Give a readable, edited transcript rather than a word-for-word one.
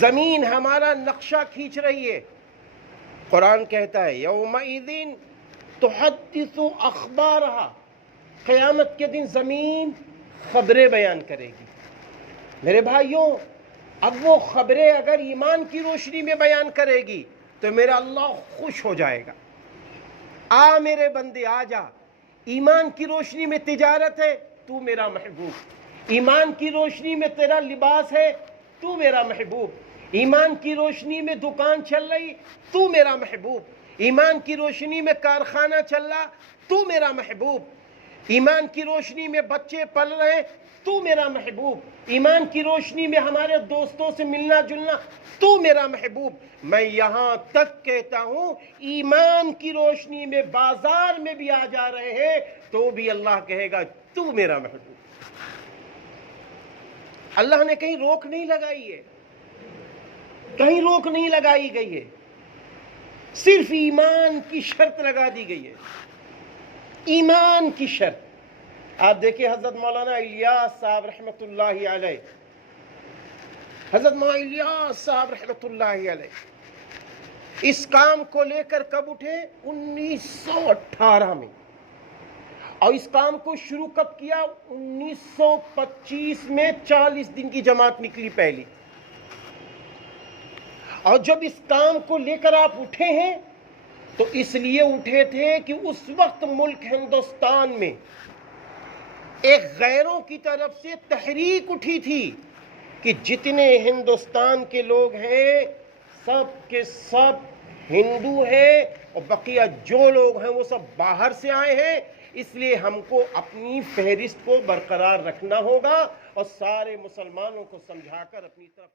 زمین ہمارا نقشہ کھینچ رہی ہے. قرآن کہتا ہے یومئذ تحدث اخبارہا، قیامت کے دن زمین خبریں بیان کرے گی. میرے بھائیوں، اب وہ خبریں اگر ایمان کی روشنی میں بیان کرے گی تو میرا اللہ خوش ہو جائے گا. آ میرے بندے آ جا، ایمان کی روشنی میں تجارت ہے تو میرا محبوب، ایمان کی روشنی میں تیرا لباس ہے تو میرا محبوب، ایمان کی روشنی میں دکان چل رہی تو میرا محبوب، ایمان کی روشنی میں کارخانہ چل رہا تو میرا محبوب، ایمان کی روشنی میں بچے پل رہے تو میرا محبوب، ایمان کی روشنی میں ہمارے دوستوں سے ملنا جلنا تو میرا محبوب. میں یہاں تک کہتا ہوں ایمان کی روشنی میں بازار میں بھی آ جا رہے ہیں تو بھی اللہ کہے گا تو میرا محبوب. اللہ نے کہیں روک نہیں لگائی ہے، کہیں روک نہیں لگائی گئی ہے، صرف ایمان کی شرط لگا دی گئی ہے. ایمان کی شرط. آپ دیکھیں حضرت مولانا الیاس صاحب رحمۃ اللہ علیہ، حضرت مولانا الیاس صاحب رحمۃ اللہ علیہ اس کام کو لے کر کب اٹھے؟ 1918 میں. اور اس کام کو شروع کب کیا؟ 1925 میں 40 دن کی جماعت نکلی پہلی. اور جب اس کام کو لے کر آپ اٹھے ہیں تو اس لیے اٹھے تھے کہ اس وقت ملک ہندوستان میں ایک غیروں کی طرف سے تحریک اٹھی تھی کہ جتنے ہندوستان کے لوگ ہیں سب کے سب ہندو ہیں اور بقیہ جو لوگ ہیں وہ سب باہر سے آئے ہیں. اس لیے ہم کو اپنی فہرست کو برقرار رکھنا ہوگا اور سارے مسلمانوں کو سمجھا کر اپنی طرف